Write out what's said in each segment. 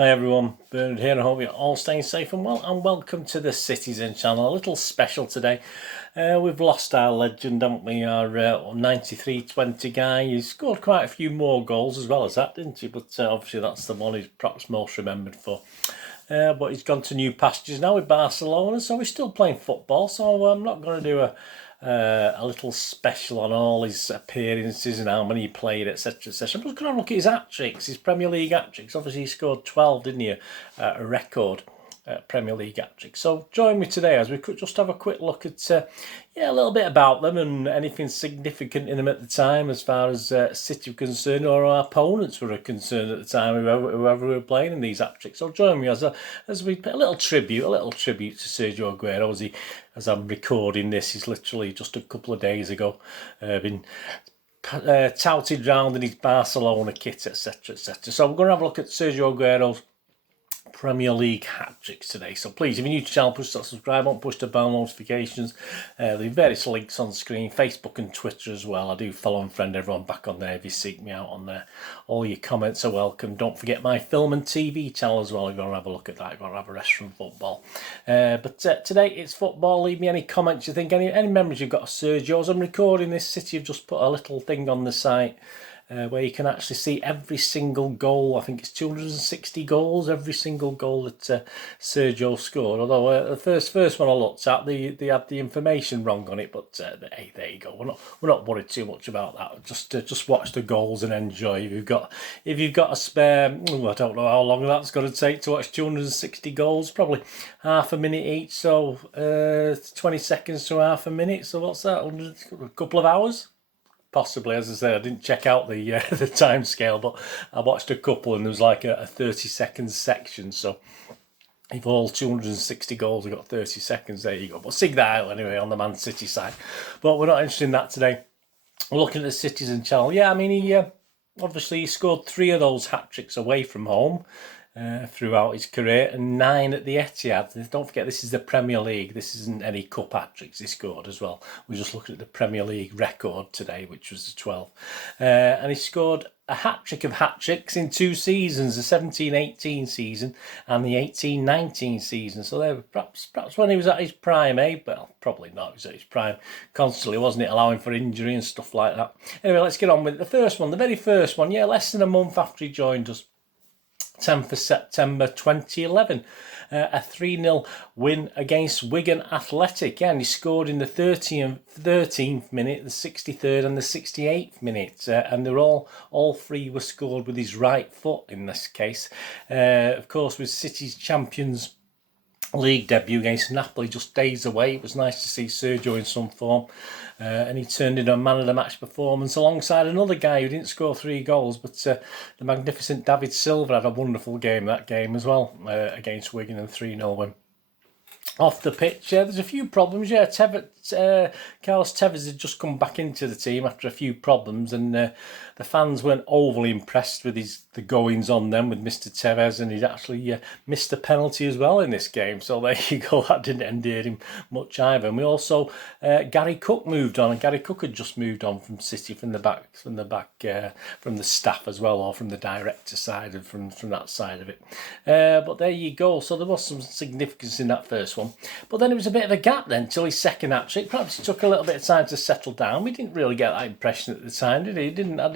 Hi everyone, Bernard here. I hope you're all staying safe and well, and welcome to the Citizen channel. A little special today. We've lost our legend, haven't we? Our 93-20 guy. He scored quite a few more goals as well as that, didn't he? But obviously that's the one he's perhaps most remembered for. But he's gone to new pastures now with Barcelona, so he's still playing football. So I'm not going to do a little special on all his appearances and how many he played, etc, etc. I'm just going to look at his hat-tricks, his Premier League hat-tricks. Obviously he scored 12, didn't he? A record Premier League hat-tricks. So join me today as we could just have a quick look at a little bit about them and anything significant in them at the time as far as City were concerned, or our opponents were concerned at the time, whoever were playing in these hat-tricks. So join me as we pay a little tribute to Sergio Aguero as I'm recording this. He's literally just a couple of days ago been touted round in his Barcelona kit, etc, etc. So we're going to have a look at Sergio Aguero's Premier League hat-tricks today. So please, if you're new to the channel, push that subscribe button, push the bell notifications. The various links on screen, Facebook and Twitter as well. I do follow and friend everyone back on there if you seek me out on there. All your comments are welcome. Don't forget my film and TV channel as well. If you want to have a look at that, you've got to have a rest from football. But today it's football. Leave me any comments you think, any memories you've got of Sergio. As I'm recording this, City have just put a little thing on the site where you can actually see every single goal. I think it's 260 goals, every single goal that Sergio scored. Although the first one I looked at, they had the information wrong on it, but hey, there you go. We're not worried too much about that. Just watch the goals and enjoy. If you've got a spare, I don't know how long that's going to take to watch 260 goals. Probably half a minute each, so 20 seconds to half a minute. So what's that? A couple of hours. Possibly, as I say, I didn't check out the time scale, but I watched a couple and there was like a 30-second section. So if all 260 goals have got 30 seconds, there you go. But sig that out anyway on the Man City side. But we're not interested in that today. We're looking at the Citizen channel. Yeah, I mean, he obviously he scored 3 of those hat-tricks away from home throughout his career, and 9 at the Etihad. Don't forget, this is the Premier League. This isn't any cup hat-tricks he scored as well. We're just looking at the Premier League record today, which was the 12. And he scored a hat-trick of hat-tricks in 2 seasons, the 17-18 season and the 18-19 season. So they were perhaps when he was at his prime, Well, probably not. He was at his prime constantly, wasn't it? Allowing for injury and stuff like that. Anyway, let's get on with the first one. The very first one, less than a month after he joined us. 10th of September 2011, a 3-0 win against Wigan Athletic. And he scored in the 13th minute, the 63rd and the 68th minute. And they're all 3 were scored with his right foot in this case. Of course, with City's Champions League debut against Napoli just days away, it was nice to see Sergio in some form, and he turned in a man of the match performance alongside another guy who didn't score 3 goals, but the magnificent David Silva had a wonderful game that game as well, against Wigan, and 3-0 win. Off the pitch, there's a few problems. Carlos Tevez had just come back into the team after a few problems, and the fans weren't overly impressed with the goings on then with Mr. Tevez, and he'd actually missed a penalty as well in this game. So there you go. That didn't endear him much either. And we also Gary Cook moved on, and Gary Cook had just moved on from City from the staff as well, or from the director side and from that side of it. But there you go. So there was some significance in that first one. But then it was a bit of a gap then till his second hat-trick. Perhaps it took a little bit of time to settle down. We didn't really get that impression at the time, did he?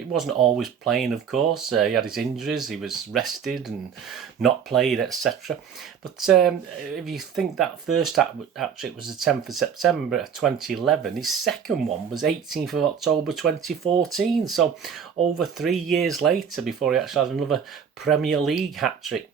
He wasn't always playing, of course. He had his injuries. He was rested and not played, etc. But if you think that first hat-trick was the 10th of September 2011, his second one was 18th of October 2014. So over 3 years later before he actually had another Premier League hat-trick.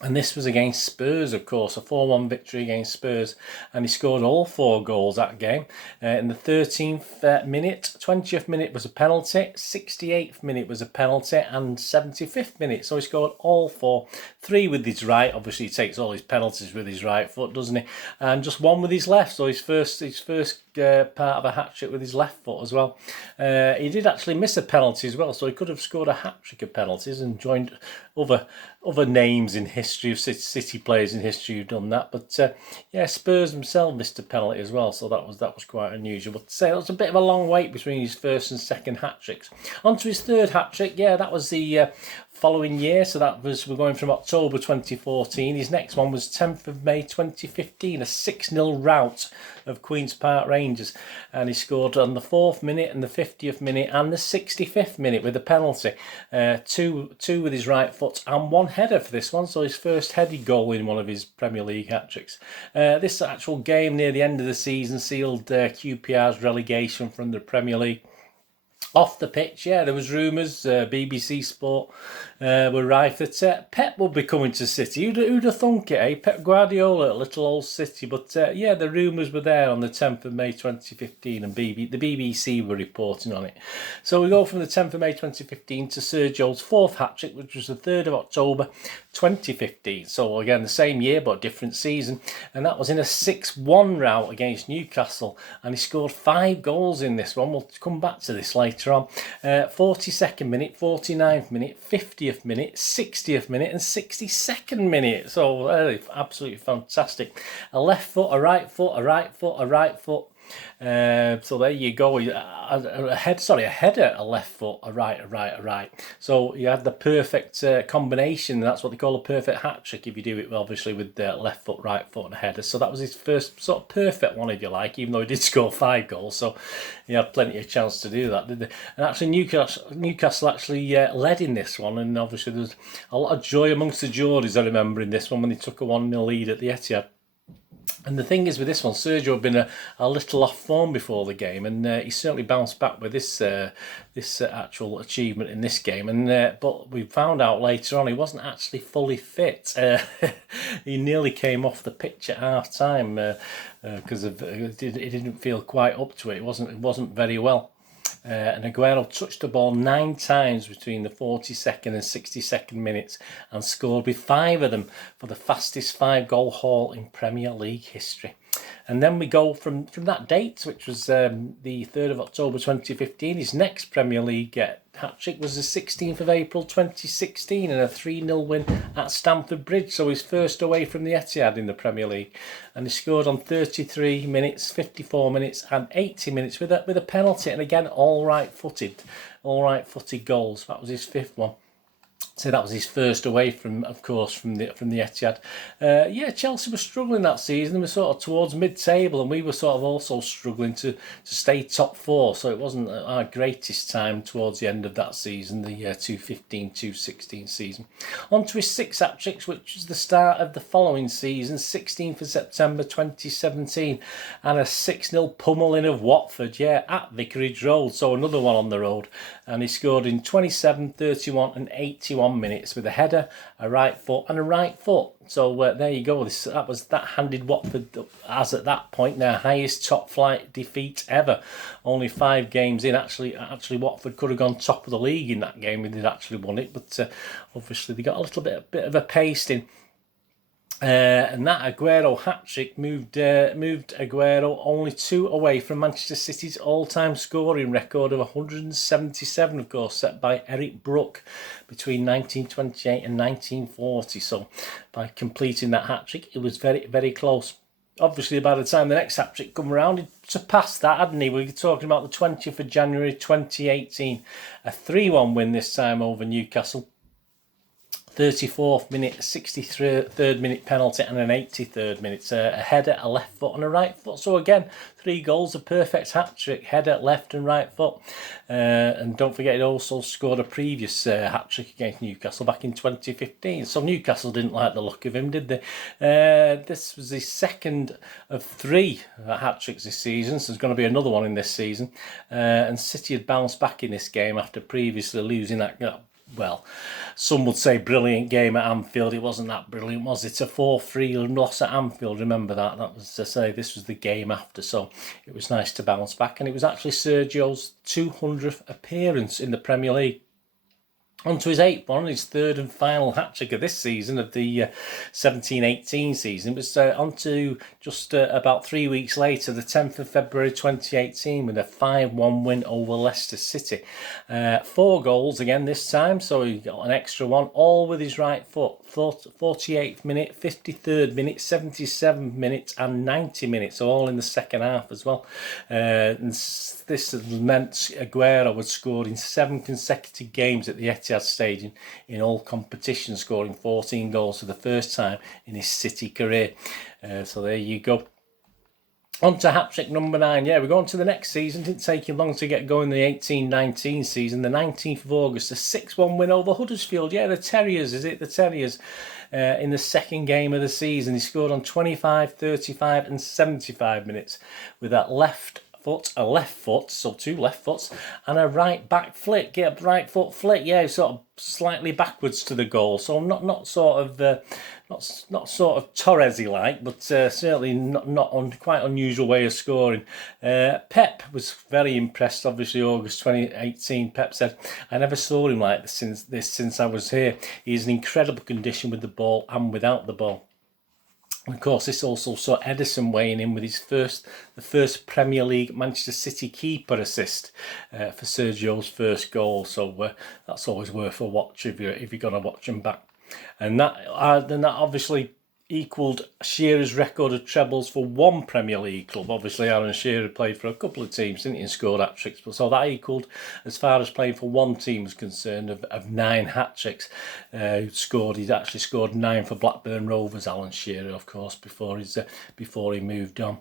And this was against Spurs, of course, a 4-1 victory against Spurs. And he scored all 4 goals that game. In the 13th minute, 20th minute was a penalty, 68th minute was a penalty, and 75th minute. So he scored all 4. 3 with his right. Obviously, he takes all his penalties with his right foot, doesn't he? And just 1 with his left. So his first part of a hat-trick with his left foot as well. He did actually miss a penalty as well, so he could have scored a hat-trick of penalties and joined other names in history of City players in history who've done that. But Spurs themselves missed a penalty as well, so that was quite unusual. But it was a bit of a long wait between his first and second hat-tricks. On to his third hat-trick, that was the following year. So we're going from October 2014. His next one was 10th of May 2015, a 6-0 rout of Queen's Park Rangers, and he scored on the 4th minute and the 50th minute and the 65th minute with a penalty, two with his right foot and one header for this one, so his first headed goal in one of his Premier League hat-tricks. This actual game near the end of the season sealed QPR's relegation from the Premier League. Off the pitch, yeah, there was rumours, BBC Sport were rife that Pep would be coming to City. Who'd have thunk it, eh? Pep Guardiola at little old City. But yeah, the rumours were there on the 10th of May 2015, and the BBC were reporting on it. So we go from the 10th of May 2015 to Sergio's 4th hat-trick, which was the 3rd of October 2015. So again, the same year, but different season. And that was in a 6-1 rout against Newcastle. And he scored 5 goals in this one. We'll come back to this later on. 42nd minute, 49th minute, 50th minute, 60th minute and 62nd minute. So absolutely fantastic. A left foot, a right foot, a right foot, a right foot. So there you go. A header, a left foot, a right. So you had the perfect combination. That's what they call a perfect hat trick if you do it obviously with the left foot, right foot and a header. So that was his first sort of perfect one, if you like, even though he did score 5 goals. So he had plenty of chance to do that, didn't they? And actually Newcastle actually led in this one, and obviously there was a lot of joy amongst the Geordies, I remember, in this one when they took a 1-0 lead at the Etihad. And the thing is with this one, Sergio had been a little off form before the game, and he certainly bounced back with this actual achievement in this game. And but we found out later on he wasn't actually fully fit. He nearly came off the pitch at half time because he didn't feel quite up to it. It wasn't very well. And Aguero touched the ball 9 times between the 42nd and 62nd minutes and scored with 5 of them for the fastest 5-goal haul in Premier League history. And then we go from that date, which was the 3rd of October 2015. His next Premier League hat-trick was the 16th of April 2016 in a 3-0 win at Stamford Bridge. So his first away from the Etihad in the Premier League. And he scored on 33 minutes, 54 minutes and 80 minutes with a penalty. And again, all right-footed goals. That was his 5th one. So that was his first away from the Etihad. Yeah, Chelsea were struggling that season. They were sort of towards mid-table, and we were sort of also struggling to stay top 4. So it wasn't our greatest time towards the end of that season, the 2015-2016 season. On to his 6th hat-tricks, which was the start of the following season, 16th of September 2017, and a 6-0 pummeling of Watford, at Vicarage Road. So another one on the road. And he scored in 27, 31 and 81 minutes with a header, a right foot and a right foot. So there you go. That handed Watford, as at that point, their highest top flight defeat ever. Only 5 games in. Actually Watford could have gone top of the league in that game if they'd actually won it, but obviously they got a little bit of a pasting. And that Aguero hat-trick moved Aguero only 2 away from Manchester City's all-time scoring record of 177, of course, set by Eric Brook between 1928 and 1940. So by completing that hat-trick, it was very, very close. Obviously, by the time the next hat-trick come around, he'd surpassed that, hadn't he? We were talking about the 20th of January 2018. A 3-1 win this time over Newcastle. 34th minute, 63rd minute penalty and an 83rd minute. A header, a left foot and a right foot. So again, 3 goals, a perfect hat-trick, header, left and right foot. And don't forget, he also scored a previous hat-trick against Newcastle back in 2015. So Newcastle didn't like the look of him, did they? This was his 2nd of 3 hat-tricks this season, so there's going to be another one in this season. And City had bounced back in this game after previously losing that, well, some would say brilliant game at Anfield. It wasn't that brilliant, was it? A 4-3 loss at Anfield, remember that? That was to say, this was the game after, so it was nice to bounce back. And it was actually Sergio's 200th appearance in the Premier League. On to his 8th one, his 3rd and final hat-trick of this season, of the 17-18 season. It was on to just about 3 weeks later, the 10th of February 2018, with a 5-1 win over Leicester City. 4 goals again this time, so he got an extra one, all with his right foot. 48th minute, 53rd minute, 77th minute and 90 minutes, so all in the second half as well. And this meant Aguero had scored in 7 consecutive games at the Etihad Etihad Stadium in all competitions, scoring 14 goals for the first time in his City career. So there you go. On to hat-trick number 9. Yeah, we're going to the next season. Didn't take him long to get going the 18-19 season. The 19th of August, a 6-1 win over Huddersfield. Yeah, the Terriers, is it? The Terriers in the second game of the season. He scored on 25, 35 and 75 minutes with that left foot, a left foot, so 2 left foots, and a right back flick. Yeah, right foot flick. Yeah, sort of slightly backwards to the goal. So not sort of Torres-y like, but certainly not quite unusual way of scoring. Pep was very impressed. Obviously, August 2018. Pep said, "I never saw him like this since I was here. He's in incredible condition with the ball and without the ball." And of course, this also saw Ederson weighing in with the first Premier League Manchester City keeper assist for Sergio's first goal. So that's always worth a watch if you're going to watch them back. And that obviously equalled Shearer's record of trebles for one Premier League club. Obviously, Alan Shearer played for a couple of teams, didn't he, and scored hat-tricks. But so that equalled, as far as playing for one team was concerned, of 9 hat-tricks. He'd actually scored 9 for Blackburn Rovers, Alan Shearer, of course, before he moved on.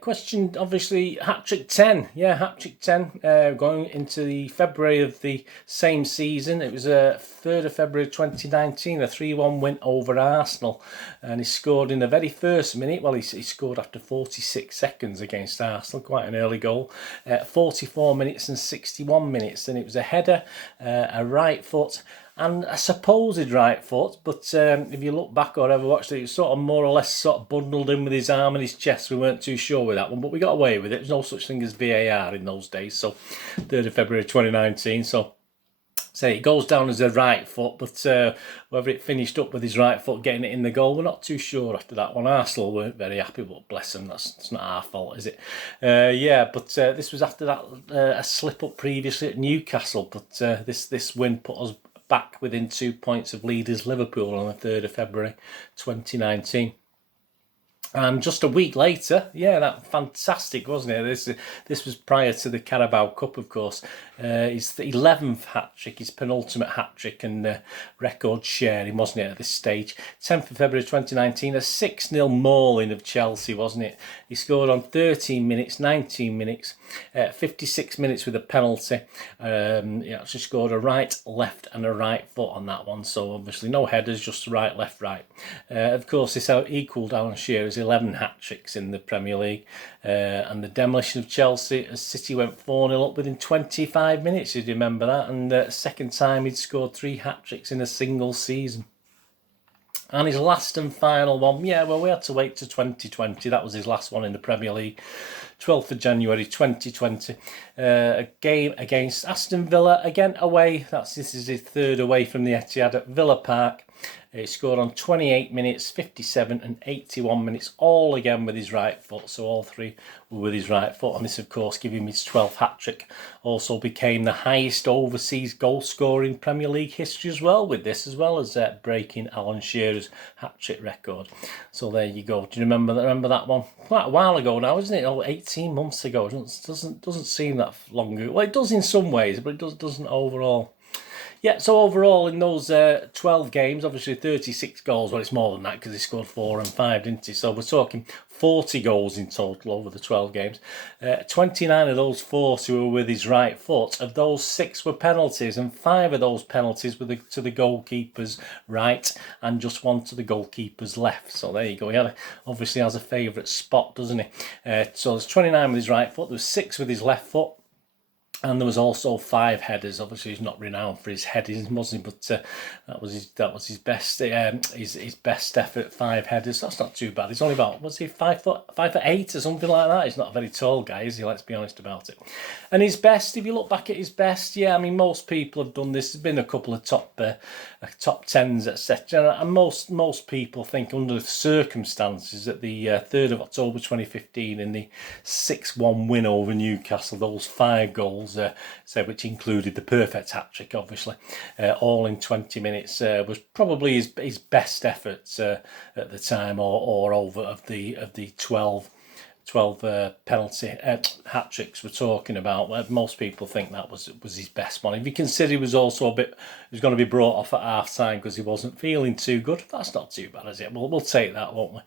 Question, obviously, hat-trick 10. Yeah, hat-trick 10, going into the February of the same season. It was 3rd of February 2019, a 3-1 win over Arsenal. And he scored in the very first minute. Well, he scored after 46 seconds against Arsenal, quite an early goal. 44 minutes and 61 minutes. And it was a header, a right foot, and a supposed right foot. But if you look back or ever watched it, it was sort of more or less sort of bundled in with his arm and his chest. We weren't too sure with that one, but we got away with it. There's no such thing as VAR in those days. So 3rd of February 2019. So it goes down as a right foot, but whether it finished up with his right foot getting it in the goal, we're not too sure after that one. Arsenal weren't very happy, but bless them, that's not our fault, is it? But this was after that a slip-up previously at Newcastle, but this win put us back within 2 points of leaders Liverpool on the 3rd of February 2019. And just a week later, yeah, that fantastic, wasn't it? This was prior to the Carabao Cup, of course. His 11th hat-trick, his penultimate hat-trick and record sharing, wasn't it, at this stage? 10th of February 2019, a 6-0 mauling of Chelsea, wasn't it? He scored on 13 minutes, 19 minutes, 56 minutes with a penalty. He actually scored a right, left and a right foot on that one. So obviously no headers, just right, left, right. Of course, this equalled Alan Shearer's 11 hat-tricks in the Premier League. And the demolition of Chelsea as City went 4-0 up within 25 minutes, if you remember that. And second time he'd scored 3 hat-tricks in a single season. And his last and final one, yeah, well, we had to wait to 2020. That was his last one in the Premier League. 12th of January 2020. A game against Aston Villa, again away. This is his 3rd away from the Etihad at Villa Park. He scored on 28 minutes, 57 and 81 minutes, all again with his right foot. So all 3 were with his right foot. And this, of course, gave him his 12th hat-trick. Also became the highest overseas goal scorer in Premier League history as well with this, as well as breaking Alan Shearer's hat-trick record. So there you go. Do you remember that one? Quite a while ago now, isn't it? 18 months ago. It doesn't seem that long ago. Well, it does in some ways, but it doesn't overall. Yeah, so overall in those 12 games, obviously 36 goals. Well, it's more than that because he scored 4 and 5, didn't he? So we're talking 40 goals in total over the 12 games. 29 of those 40 were with his right foot. Of those, 6 were penalties, and 5 of those penalties were to the goalkeeper's right and just 1 to the goalkeeper's left. So there you go. He obviously has a favourite spot, doesn't he? So there's 29 with his right foot. There's 6 with his left foot. And there was also 5 headers. Obviously, he's not renowned for his heading, wasn't he? But that was his best his best effort. 5 headers. That's not too bad. He's only about, was he 5'8" or something like that? He's not a very tall guy, is he? Let's be honest about it. And his best, if you look back at his best, yeah, I mean, most people have done this. There's been a couple of top 10s, etc. And most people think under the circumstances at the 3rd of October 2015 in the 6-1 win over Newcastle, those 5 goals. Which included the perfect hat-trick, obviously, all in 20 minutes, was probably his best effort at the time, or over of the 12 12 penalty hat-tricks we're talking about. Most people think that was his best one. If you consider he was also he was going to be brought off at half-time because he wasn't feeling too good, that's not too bad, is it? We'll take that, won't we?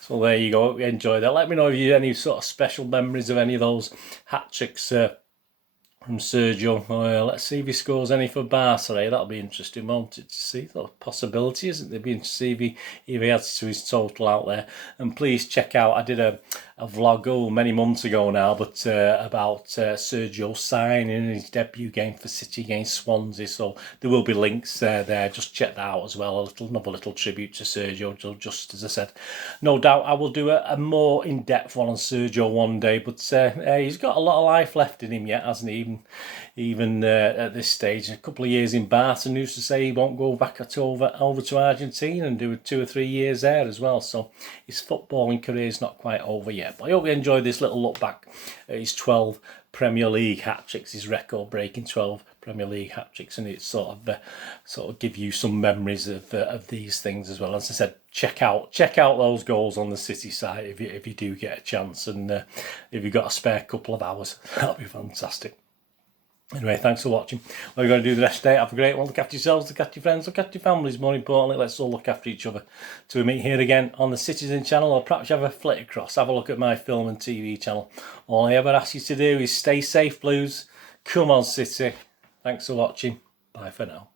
So there you go, enjoy that. Let me know if you have any sort of special memories of any of those hat-tricks from Sergio. Let's see if he scores any for Barca. That'll be interesting, won't it, to see? That's a possibility, isn't there? Be interesting to see if he adds to his total out there. And please check out, I did a vlog many months ago now, but about Sergio signing his debut game for City against Swansea. So there will be links there. Just check that out as well. Another little tribute to Sergio. Just as I said, no doubt I will do a more in-depth one on Sergio one day. But he's got a lot of life left in him yet, hasn't he? Even at this stage, a couple of years in Barca, used to say he won't go back over to Argentina and do 2 or 3 years there as well. So his footballing career is not quite over yet. But I hope you enjoyed this little look back at his 12 Premier League hat-tricks, his record-breaking 12 Premier League hat-tricks, and it sort of give you some memories of these things as well. As I said, check out those goals on the City site if you do get a chance, and if you've got a spare couple of hours, that'll be fantastic. Anyway, thanks for watching. What are you going to do the rest of the day? Have a great one. Look after yourselves, look after your friends, look after your families. More importantly, let's all look after each other. Till we meet here again on the Citizen channel, or perhaps you have a flick across, have a look at my film and TV channel. All I ever ask you to do is stay safe, Blues. Come on, City. Thanks for watching. Bye for now.